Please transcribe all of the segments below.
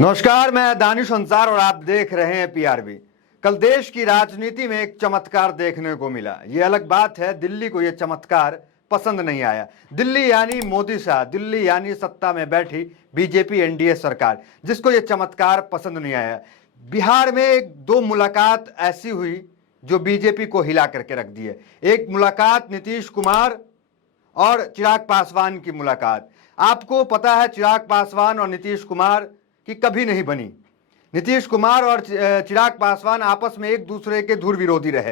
नमस्कार, मैं दानिश अंसार और आप देख रहे हैं पीआरबी। कल देश की राजनीति में एक चमत्कार देखने को मिला। ये अलग बात है, दिल्ली को ये चमत्कार पसंद नहीं आया। दिल्ली यानी मोदी शाह, दिल्ली यानी सत्ता में बैठी बीजेपी एनडीए सरकार, जिसको ये चमत्कार पसंद नहीं आया। बिहार में एक दो मुलाकात ऐसी हुई जो बीजेपी को हिला करके रख दी है। एक मुलाकात नीतीश कुमार और चिराग पासवान की मुलाकात। आपको पता है चिराग पासवान और नीतीश कुमार की कभी नहीं बनी। नीतीश कुमार और चिराग पासवान आपस में एक दूसरे के धुर विरोधी रहे।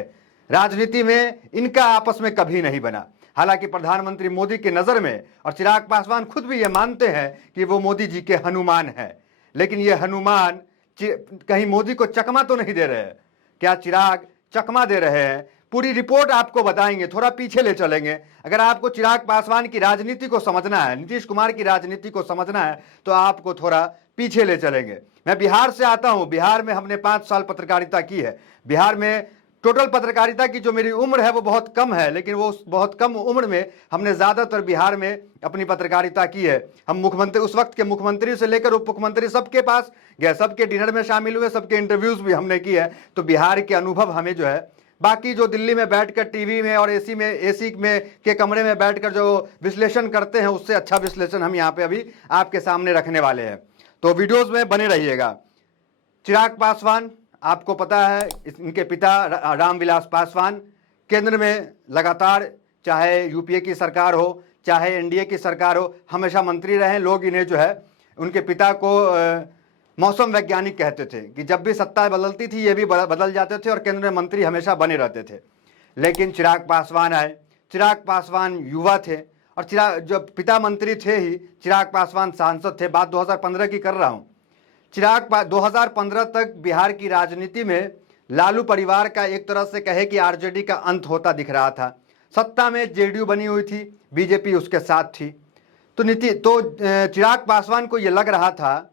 राजनीति में इनका आपस में कभी नहीं बना। हालांकि प्रधानमंत्री मोदी के नजर में, और चिराग पासवान खुद भी ये मानते हैं कि वो मोदी जी के हनुमान हैं, लेकिन ये हनुमान कहीं मोदी को चकमा तो नहीं दे रहे हैं। क्या चिराग चकमा दे रहे हैं? पूरी रिपोर्ट आपको बताएंगे, थोड़ा पीछे ले चलेंगे। अगर आपको चिराग पासवान की राजनीति को समझना है, नीतीश कुमार की राजनीति को समझना है, तो आपको थोड़ा पीछे ले चलेंगे। मैं बिहार से आता हूं। बिहार में हमने 5 साल पत्रकारिता की है। बिहार में टोटल पत्रकारिता की जो मेरी उम्र है वो बहुत कम है, लेकिन वो बहुत कम उम्र में हमने ज़्यादातर बिहार में अपनी पत्रकारिता की है। हम मुख्यमंत्री, उस वक्त के मुख्यमंत्री से लेकर उप मुख्यमंत्री, सबके पास गए, सबके डिनर में शामिल हुए, सबके इंटरव्यूज़ भी हमने किए है। तो बिहार के अनुभव हमें जो है, बाकी जो दिल्ली में बैठकर टीवी में और एसी में के कमरे में बैठकर जो विश्लेषण करते हैं, उससे अच्छा विश्लेषण हम यहाँ पे अभी आपके सामने रखने वाले हैं। तो वीडियोस में बने रहिएगा। चिराग पासवान, आपको पता है इनके पिता रामविलास पासवान केंद्र में लगातार, चाहे यूपीए की सरकार हो चाहे एनडीए की सरकार हो, हमेशा मंत्री रहे। लोग इन्हें जो है, उनके पिता को मौसम वैज्ञानिक कहते थे कि जब भी सत्ता बदलती थी ये भी बदल जाते थे और केंद्र में मंत्री हमेशा बने रहते थे। लेकिन चिराग पासवान आए। चिराग पासवान युवा थे और चिराग, जो पिता मंत्री थे ही, चिराग पासवान सांसद थे। बात 2015 की कर रहा हूँ। 2015 तक बिहार की राजनीति में लालू परिवार का, एक तरह से कहे कि आरजेडी का अंत होता दिख रहा था। सत्ता में जेडीयू बनी हुई थी, बीजेपी उसके साथ थी। तो चिराग पासवान को यह लग रहा था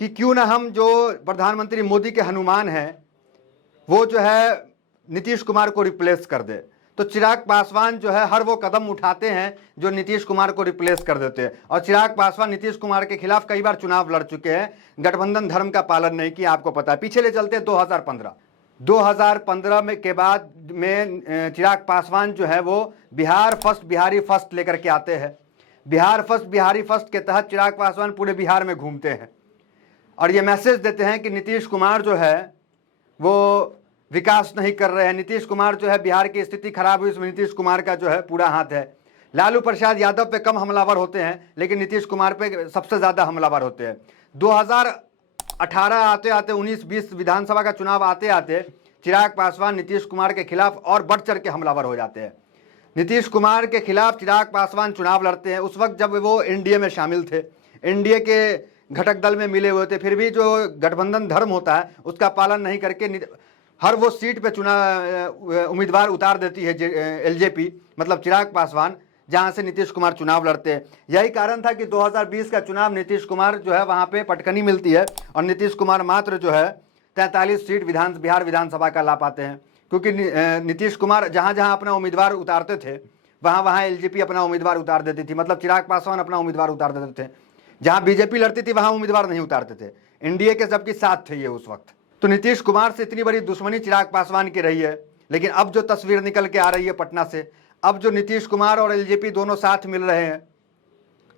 कि क्यों ना हम, जो प्रधानमंत्री मोदी के हनुमान हैं, वो जो है नीतीश कुमार को रिप्लेस कर दे। तो चिराग पासवान जो है हर वो कदम उठाते हैं जो नीतीश कुमार को रिप्लेस कर देते हैं। और चिराग पासवान नीतीश कुमार के खिलाफ कई बार चुनाव लड़ चुके हैं। गठबंधन धर्म का पालन नहीं किया, आपको पता है। पीछे ले चलते हैं 2015 में के बाद में चिराग पासवान जो है वो बिहार फर्स्ट, बिहारी फर्स्ट लेकर के आते हैं। बिहार फर्स्ट, बिहारी फर्स्ट के तहत चिराग पासवान पूरे बिहार में घूमते हैं और ये मैसेज देते हैं कि नीतीश कुमार जो है वो विकास नहीं कर रहे हैं। नीतीश कुमार जो है, बिहार की स्थिति खराब हुई, इसमें नीतीश कुमार का जो है पूरा हाथ है। लालू प्रसाद यादव पे कम हमलावर होते हैं, लेकिन नीतीश कुमार पे सबसे ज़्यादा हमलावर होते हैं। 2018 आते आते, 19-20 विधानसभा का चुनाव आते आते, चिराग पासवान नीतीश कुमार के खिलाफ और बढ़ चढ़ के हमलावर हो जाते हैं। नीतीश कुमार के खिलाफ चिराग पासवान चुनाव लड़ते हैं उस वक्त जब वो एनडीए में शामिल थे, एनडीए के घटक दल में मिले हुए थे। फिर भी जो गठबंधन धर्म होता है उसका पालन नहीं करके हर वो सीट पे उम्मीदवार उतार देती है एलजेपी, मतलब चिराग पासवान, जहां से नीतीश कुमार चुनाव लड़ते हैं। यही कारण था कि 2020 का चुनाव नीतीश कुमार जो है वहां पे पटकनी मिलती है और नीतीश कुमार मात्र जो है 43 सीट बिहार विधानसभा का ला पाते हैं, क्योंकि नीतीश कुमार जहां जहां अपना उम्मीदवार उतारते थे वहां वहां एलजेपी अपना उम्मीदवार उतार देती थी, मतलब चिराग पासवान अपना उम्मीदवार उतार देते थे। जहां बीजेपी लड़ती थी वहां उम्मीदवार नहीं उतारते थे। एनडीए के सबके साथ थे ये उस वक्त। तो नीतीश कुमार से इतनी बड़ी दुश्मनी चिराग पासवान की रही है। लेकिन अब जो तस्वीर निकल के आ रही है पटना से, अब जो नीतीश कुमार और एलजेपी दोनों साथ मिल रहे हैं,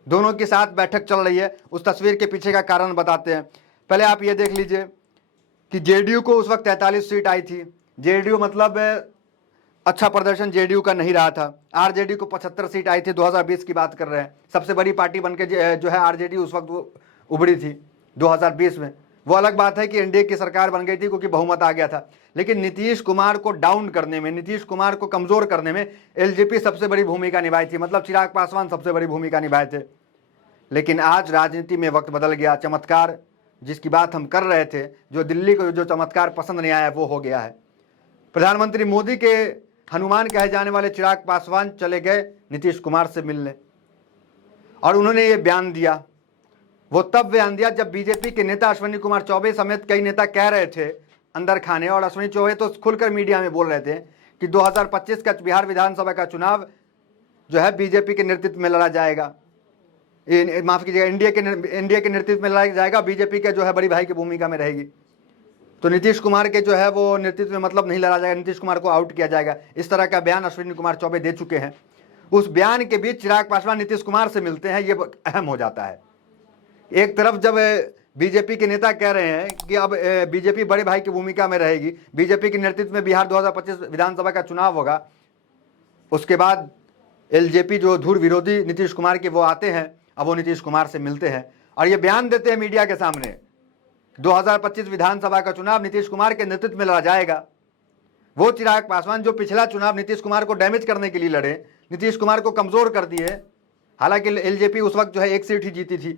दोनों के साथ बैठक चल रही है, उस तस्वीर के पीछे का कारण बताते हैं। पहले आप ये देख लीजिए कि जेडीयू को उस वक्त 43 सीट आई थी। जेडीयू मतलब अच्छा प्रदर्शन जेडीयू का नहीं रहा था। आरजेडी को 75 सीट आई थी। 2020 की बात कर रहे हैं। सबसे बड़ी पार्टी बनकर जो है आरजेडी उस वक्त वो उभरी थी 2020 में। वो अलग बात है कि एनडीए की सरकार बन गई थी क्योंकि बहुमत आ गया था। लेकिन नीतीश कुमार को डाउन करने में, नीतीश कुमार को कमजोर करने में एलजेपी सबसे बड़ी भूमिका निभाई थी, मतलब चिराग पासवान सबसे बड़ी भूमिका निभाए थे। लेकिन आज राजनीति में वक्त बदल गया। चमत्कार जिसकी बात हम कर रहे थे, जो दिल्ली को जो चमत्कार पसंद नहीं आया, वो हो गया है। प्रधानमंत्री मोदी के हनुमान कहे जाने वाले चिराग पासवान चले गए नीतीश कुमार से मिलने और उन्होंने ये बयान दिया। वो तब बयान दिया जब बीजेपी के नेता अश्विनी कुमार चौबे समेत कई नेता कह रहे थे अंदर खाने, और अश्विनी चौबे तो खुलकर मीडिया में बोल रहे थे कि 2025 का बिहार विधानसभा का चुनाव जो है बीजेपी के नेतृत्व में लड़ा जाएगा। माफ कीजिएगा, एनडीए के नेतृत्व में लड़ाई जाएगा, बीजेपी के जो है बड़ी भाई की भूमिका में रहेगी। तो नीतीश कुमार के जो है वो नेतृत्व में मतलब नहीं लड़ा जाएगा, नीतीश कुमार को आउट किया जाएगा। इस तरह का बयान अश्विनी कुमार चौबे दे चुके हैं। उस बयान के बीच चिराग पासवान नीतीश कुमार से मिलते हैं, ये अहम हो जाता है। एक तरफ जब बीजेपी के नेता कह रहे हैं कि अब बीजेपी बड़े भाई की भूमिका में रहेगी, बीजेपी के नेतृत्व में बिहार 2025 विधानसभा का चुनाव होगा, उसके बाद एलजेपी जो धुर विरोधी नीतीश कुमार के वो आते हैं, अब वो नीतीश कुमार से मिलते हैं और ये बयान देते हैं मीडिया के सामने 2025 विधानसभा का चुनाव नीतीश कुमार के नेतृत्व में लड़ा जाएगा। वो चिराग पासवान जो पिछला चुनाव नीतीश कुमार को डैमेज करने के लिए लड़े, नीतीश कुमार को कमजोर कर दिए। हालांकि एलजेपी उस वक्त जो है 1 सीट ही जीती थी,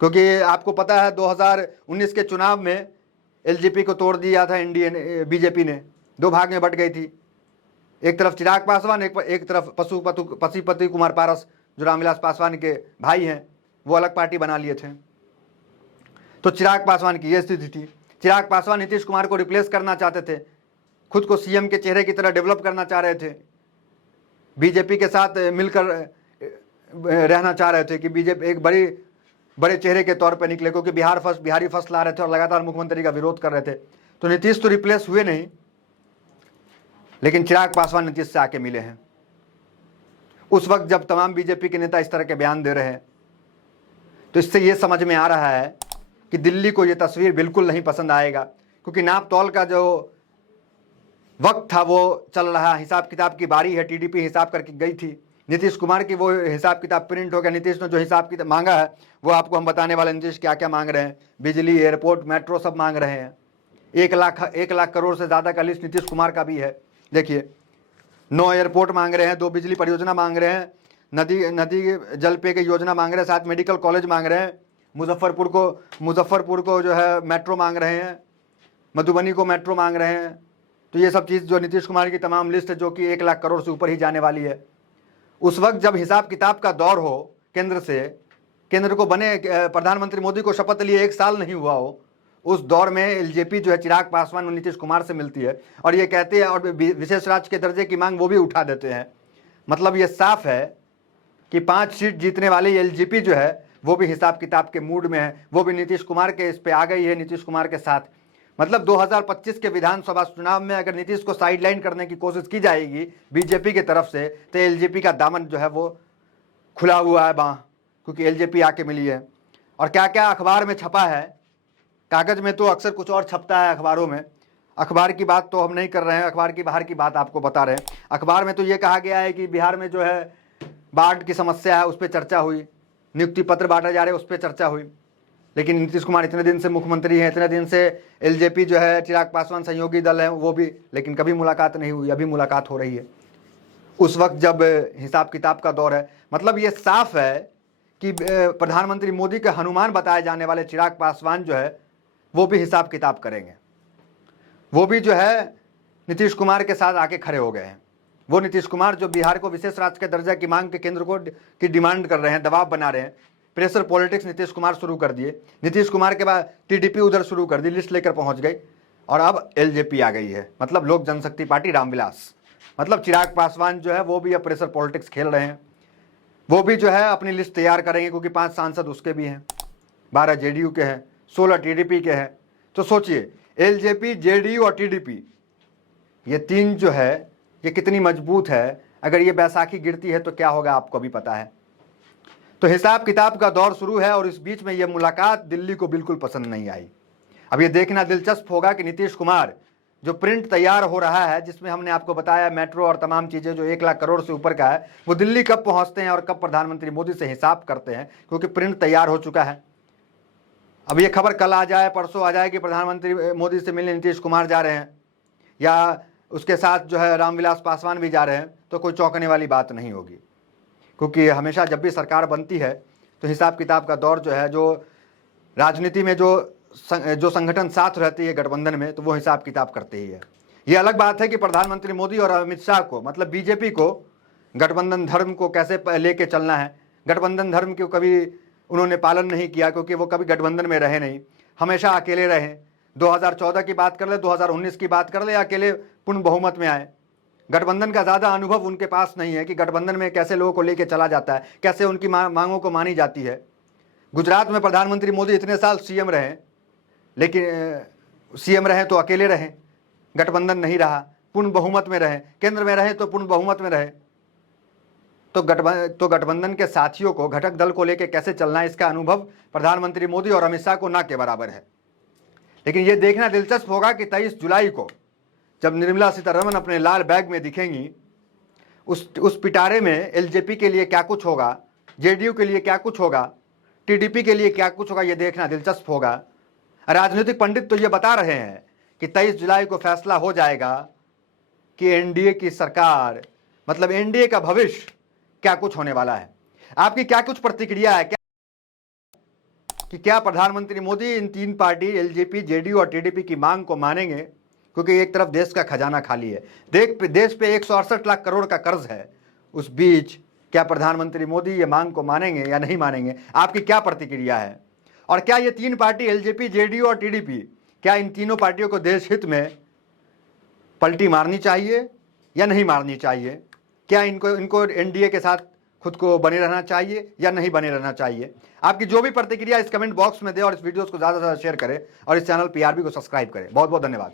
क्योंकि आपको पता है 2019 के चुनाव में एलजेपी को तोड़ दिया था एनडीए ने, बीजेपी ने 2 भाग में बट गई थी। एक तरफ चिराग पासवान, एक तरफ पशुपति कुमार पारस जो रामविलास पासवान के भाई हैं, वो अलग पार्टी बना लिए थे। तो चिराग पासवान की यह स्थिति थी। चिराग पासवान नीतीश कुमार को रिप्लेस करना चाहते थे, खुद को सीएम के चेहरे की तरह डेवलप करना चाह रहे थे, बीजेपी के साथ मिलकर रहना चाह रहे थे कि बीजेपी एक बड़े चेहरे के तौर पर निकले, क्योंकि बिहारी फर्स्ट ला रहे थे और लगातार मुख्यमंत्री का विरोध कर रहे थे। तो नीतीश तो रिप्लेस हुए नहीं, लेकिन चिराग पासवान नीतीश से आके मिले हैं। उस वक्त जब तमाम बीजेपी के नेता इस तरह के बयान दे रहे हैं, तो इससे यह समझ में आ रहा है कि दिल्ली को यह तस्वीर बिल्कुल नहीं पसंद आएगा, क्योंकि नाप तौल का जो वक्त था वो चल रहा, हिसाब किताब की बारी है। टीडीपी हिसाब करके गई थी, नीतीश कुमार की वो हिसाब किताब प्रिंट हो गया। नीतीश ने जो हिसाब किताब मांगा है वो आपको हम बताने वाले, नीतीश क्या क्या मांग रहे हैं। बिजली, एयरपोर्ट, मेट्रो सब मांग रहे हैं। 1 लाख करोड़ से ज़्यादा का लिस्ट नीतीश कुमार का भी है। देखिए, 9 एयरपोर्ट मांग रहे हैं, 2 बिजली परियोजना मांग रहे हैं, नदी जल पे की योजना मांग रहे हैं, 7 मेडिकल कॉलेज मांग रहे हैं, मुजफ्फरपुर को जो है मेट्रो मांग रहे हैं, मधुबनी को मेट्रो मांग रहे हैं। तो ये सब चीज़ जो नीतीश कुमार की तमाम लिस्ट है, जो कि 1 लाख करोड़ से ऊपर ही जाने वाली है। उस वक्त जब हिसाब किताब का दौर हो, केंद्र को बने, प्रधानमंत्री मोदी को शपथ लिए 1 साल नहीं हुआ हो, उस दौर में एलजेपी जो है चिराग पासवान और नीतीश कुमार से मिलती है और ये कहते हैं, और विशेष राज्य के दर्जे की मांग वो भी उठा देते हैं। मतलब ये साफ है कि 5 सीट जीतने वाली एलजेपी जो है वो भी हिसाब किताब के मूड में है, वो भी नीतीश कुमार के इस पे आ गई है, नीतीश कुमार के साथ। मतलब 2025 के विधानसभा चुनाव में अगर नीतीश को साइडलाइन करने की कोशिश की जाएगी बीजेपी की तरफ से, तो एलजेपी का दामन जो है वो खुला हुआ है बाँ, क्योंकि एलजेपी आके मिली है। और क्या क्या अखबार में छपा है, कागज़ में तो अक्सर कुछ और छपता है अखबारों में। अखबार की बात तो हम नहीं कर रहे हैं, अखबार की बाहर की बात आपको बता रहे हैं। अखबार में तो ये कहा गया है कि बिहार में जो है बाढ़ की समस्या है, उस पर चर्चा हुई, नियुक्ति पत्र बांटे जा रहे उस पर चर्चा हुई। लेकिन नीतीश कुमार इतने दिन से मुख्यमंत्री हैं, इतने दिन से एलजेपी जो है चिराग पासवान सहयोगी दल है वो भी, लेकिन कभी मुलाकात नहीं हुई। अभी मुलाकात हो रही है उस वक्त जब हिसाब किताब का दौर है। मतलब ये साफ है कि प्रधानमंत्री मोदी के हनुमान बताए जाने वाले चिराग पासवान जो है वो भी हिसाब किताब करेंगे। वो भी जो है नीतीश कुमार के साथ आके खड़े हो गए हैं। वो नीतीश कुमार जो बिहार को विशेष राज्य के दर्जा की मांग के केंद्र को की डिमांड कर रहे हैं, दबाव बना रहे हैं, प्रेशर पॉलिटिक्स नीतीश कुमार शुरू कर दिए। नीतीश कुमार के बाद टीडीपी उधर शुरू कर दी, लिस्ट लेकर पहुंच गई, और अब एलजेपी आ गई है, मतलब लोक जनशक्ति पार्टी रामविलास। मतलब चिराग पासवान जो है वो भी अब प्रेशर पॉलिटिक्स खेल रहे हैं। वो भी जो है अपनी लिस्ट तैयार करेंगे, क्योंकि 5 सांसद उसके भी हैं, 12 जेडीयू के हैं, 16 टीडीपी के हैं। तो सोचिए, एलजेपी, जेडीयू और टीडीपी, ये 3 जो है ये कितनी मजबूत है। अगर ये बैसाखी गिरती है तो क्या होगा आपको भी पता है। तो हिसाब किताब का दौर शुरू है, और इस बीच में ये मुलाकात दिल्ली को बिल्कुल पसंद नहीं आई। अब ये देखना दिलचस्प होगा कि नीतीश कुमार जो प्रिंट तैयार हो रहा है, जिसमें हमने आपको बताया मेट्रो और तमाम चीज़ें जो 1 लाख करोड़ से ऊपर का है, वो दिल्ली कब पहुंचते हैं और कब प्रधानमंत्री मोदी से हिसाब करते हैं, क्योंकि प्रिंट तैयार हो चुका है। अब ये खबर कल आ जाए, परसों आ जाए कि प्रधानमंत्री मोदी से मिलने नीतीश कुमार जा रहे हैं, या उसके साथ जो है रामविलास पासवान भी जा रहे हैं, तो कोई चौंकने वाली बात नहीं होगी। क्योंकि हमेशा जब भी सरकार बनती है तो हिसाब किताब का दौर जो है, जो राजनीति में जो संगठन साथ रहती है गठबंधन में, तो वो हिसाब किताब करते ही है। ये अलग बात है कि प्रधानमंत्री मोदी और अमित शाह को, मतलब बीजेपी को, गठबंधन धर्म को कैसे लेके चलना है। गठबंधन धर्म को कभी उन्होंने पालन नहीं किया, क्योंकि वो कभी गठबंधन में रहे नहीं, हमेशा अकेले रहे। 2014 की बात कर ले, 2019 की बात कर ले, अकेले पूर्ण बहुमत में आए। गठबंधन का ज़्यादा अनुभव उनके पास नहीं है कि गठबंधन में कैसे लोगों को लेकर चला जाता है, कैसे उनकी मांगों को मानी जाती है। गुजरात में प्रधानमंत्री मोदी इतने साल सीएम रहे, लेकिन सीएम रहे तो अकेले रहे, गठबंधन नहीं रहा, पूर्ण बहुमत में रहे, केंद्र में रहे तो पूर्ण बहुमत में रहे। तो गठबंधन के साथियों को, घटक दल को लेकर कैसे चलना है, इसका अनुभव प्रधानमंत्री मोदी और अमित शाह को ना के बराबर है। लेकिन ये देखना दिलचस्प होगा कि 23 जुलाई को जब निर्मला सीतारमण अपने लाल बैग में दिखेंगी, उस पिटारे में एलजेपी के लिए क्या कुछ होगा, जेडीयू के लिए क्या कुछ होगा, टीडीपी के लिए क्या कुछ होगा, ये देखना दिलचस्प होगा। राजनीतिक पंडित तो ये बता रहे हैं कि 23 जुलाई को फैसला हो जाएगा कि एनडीए की सरकार, मतलब एनडीए का भविष्य क्या कुछ होने वाला है। आपकी क्या कुछ प्रतिक्रिया है क्या प्रधानमंत्री मोदी इन तीन पार्टी एलजेपी, जेडीयू और टीडीपी की मांग को मानेंगे? क्योंकि एक तरफ देश का खजाना खाली है, देश पे 168 लाख करोड़ का कर्ज है। उस बीच क्या प्रधानमंत्री मोदी ये मांग को मानेंगे या नहीं मानेंगे? आपकी क्या प्रतिक्रिया है? और क्या ये तीन पार्टी एलजेपी, जेडीयू और टीडीपी, क्या इन तीनों पार्टियों को देश हित में पलटी मारनी चाहिए या नहीं मारनी चाहिए? क्या इनको एनडीए के साथ खुद को बने रहना चाहिए या नहीं बने रहना चाहिए? आपकी जो भी प्रतिक्रिया इस कमेंट बॉक्स में दे और इस वीडियो को ज़्यादा से ज़्यादा शेयर करें और इस चैनल पीआरबी को सब्सक्राइब करें। बहुत बहुत धन्यवाद।